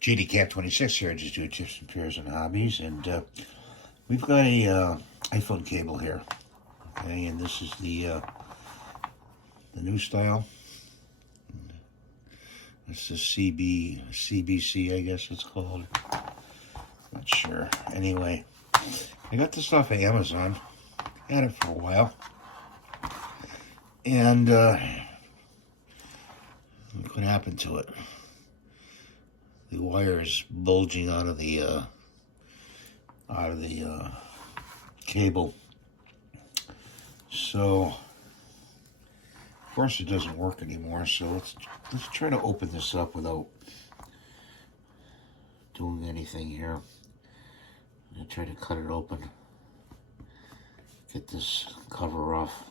GDCat26 here. I just do tips and pairs and hobbies, and we've got a iPhone cable here. Okay, and this is the new style. This is CBC, I guess it's called. Not sure. Anyway, I got this off of Amazon. Had it for a while, and look what happened to it. The wire is bulging out of the cable. So, of course, it doesn't work anymore. So let's try to open this up without doing anything here. I'm gonna try to cut it open. Get this cover off.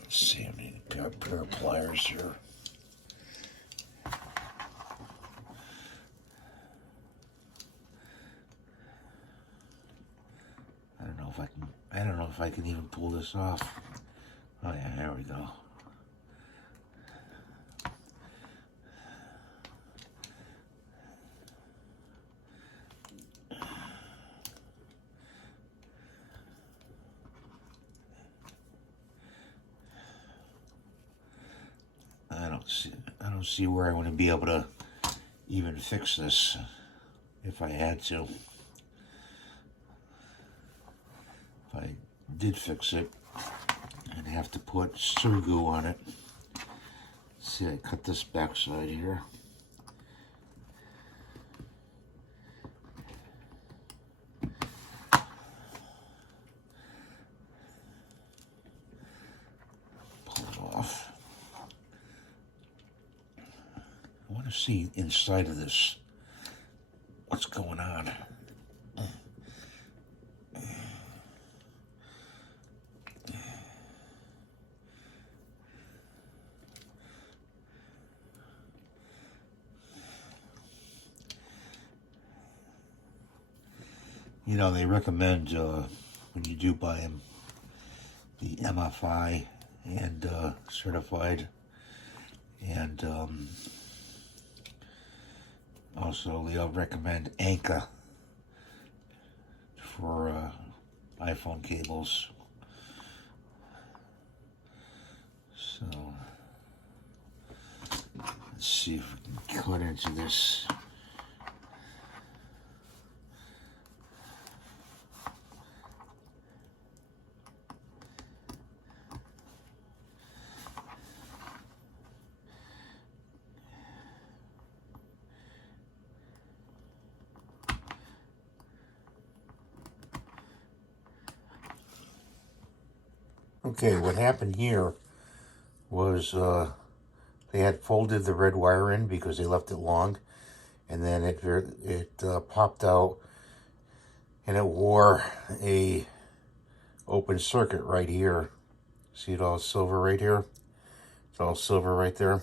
Let's see, I need a pair of pliers here. I don't know if I can even pull this off. Oh yeah, there we go. I don't see where I want to be able to even fix this if I had to. If I did fix it, I'd have to put Surgu on it. See, I cut this backside here. Pull it off. I want to see inside of this what's going on. You know, they recommend when you do buy them, the MFI and certified, and also they'll recommend Anker for iPhone cables. So let's see if we can cut into this. Okay, what happened here was they had folded the red wire in because they left it long, and then it popped out, and it wore a open circuit right here. See it all silver right here? It's all silver right there.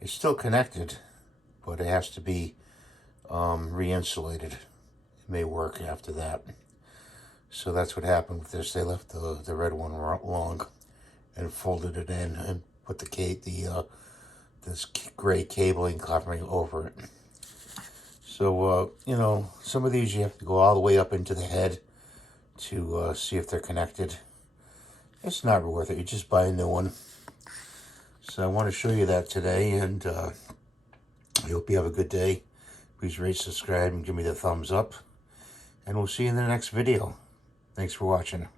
It's still connected, but it has to be re-insulated. It may work after that. So that's what happened with this. They left the red one long and folded it in and put this gray cabling covering over it. So you know, some of these you have to go all the way up into the head to see if they're connected. It's not worth it. You just buy a new one. So I want to show you that today, and I hope you have a good day. Please rate, subscribe, and give me the thumbs up. And we'll see you in the next video. Thanks for watching.